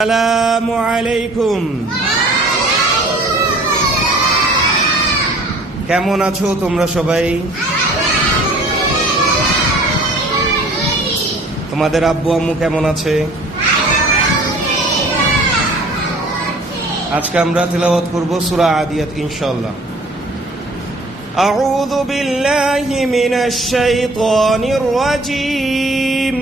আসসালামু আলাইকুম। কেমন আছো তোমরা সবাই? তোমাদের আব্বু আম্মু কেমন আছে? আজকে আমরা তিলাওয়াত করব সূরা আদিয়াত ইনশাআল্লাহ। আউযু বিল্লাহি মিনাশ শাইতানির রাজীম।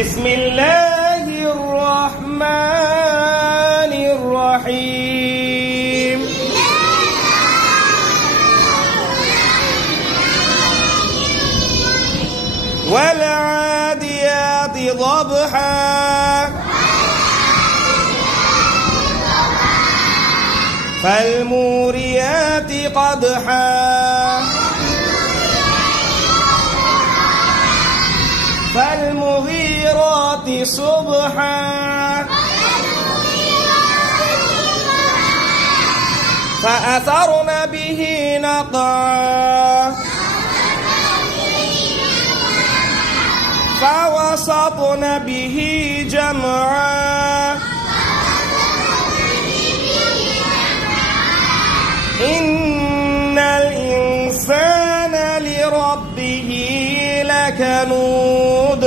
بسم الله الرحمن الرحيم والعاديات ضبحا فالموريات قدحا فالمغيرات صبحا فأثرن به نقعا فوسطن به جمعا إن الإنسان لربه لكنود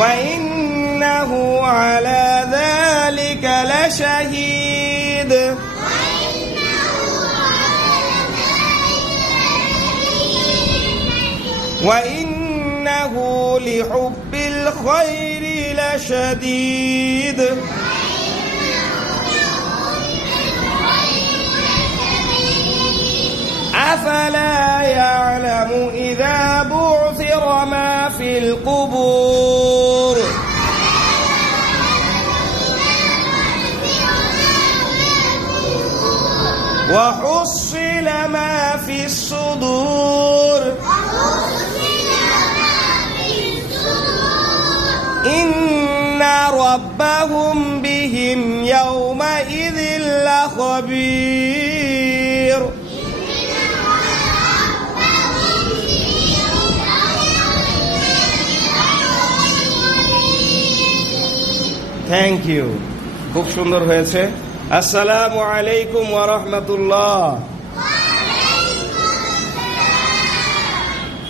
وإنه على ذلك لشهيد وإنه لحب الخير لشديد أفلا يعلم إذا بعثر ما في القبور وحصل ما في الصدور إن ربهم بهم يومئذ لخبير থ্যাংক ইউ, খুব সুন্দর হয়েছে। আসসালামু আলাইকুম ওয়া রাহমাতুল্লাহ।